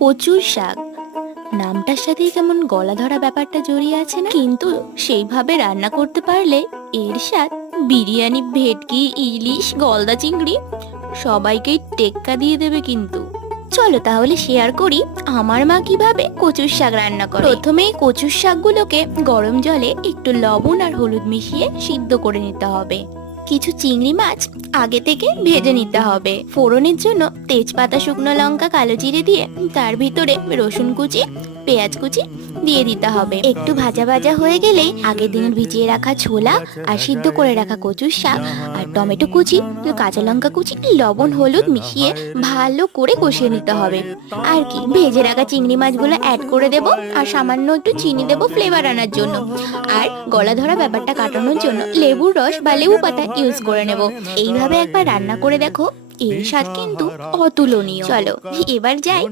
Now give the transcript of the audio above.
কচুর শাক নামটার সাথে কেমন গলা ধরা ব্যাপারটা জড়িয়ে আছে না? কিন্তু সেইভাবে রান্না করতে পারলে এর স্বাদ বিরিয়ানি, ভেটকি, ইলিশ, গলদা চিংড়ি সবাইকেই টেক্কা দিয়ে দেবে কিন্তু। চলো তাহলে শেয়ার করি আমার মা কিভাবে কচুর শাক রান্না করে। প্রথমেই কচুর শাকগুলোকে গরম জলে একটু লবণ আর হলুদ মিশিয়ে সিদ্ধ করে নিতে হবে। কিছু চিংড়ি মাছ আগে থেকে ভেজে নিতে হবে। ফোড়নের জন্য তেজপাতা, শুকনো লঙ্কা, কালো জিরে দিয়ে তার ভিতরে রসুন কুচি, পেঁয়াজ কুচি দিয়ে দিতে হবে। একটু ভাজা ভাজা হয়ে গেলে আগের দিনের ভিজিয়ে রাখা ছোলা আর সিদ্ধ করে রাখা কচুর শাক আর টমেটো কুচি, কাঁচা লঙ্কা কুচি, লবণ হলুদ মিশিয়ে ভালো করে কষিয়ে নিতে হবে। আর কি ভেজে রাখা চিংড়ি মাছগুলো অ্যাড করে দেব আর সামান্য একটু চিনি দেব ফ্লেভার আনার জন্য। আর গলা ধরা ব্যাপারটা কাটানোর জন্য লেবুর রস বা লেবু পাতা ইউজ করে নেব। এইভাবে একবার রান্না করে দেখো, এর স্বাদ কিন্তু অতুলনীয়। চলো এবার যাই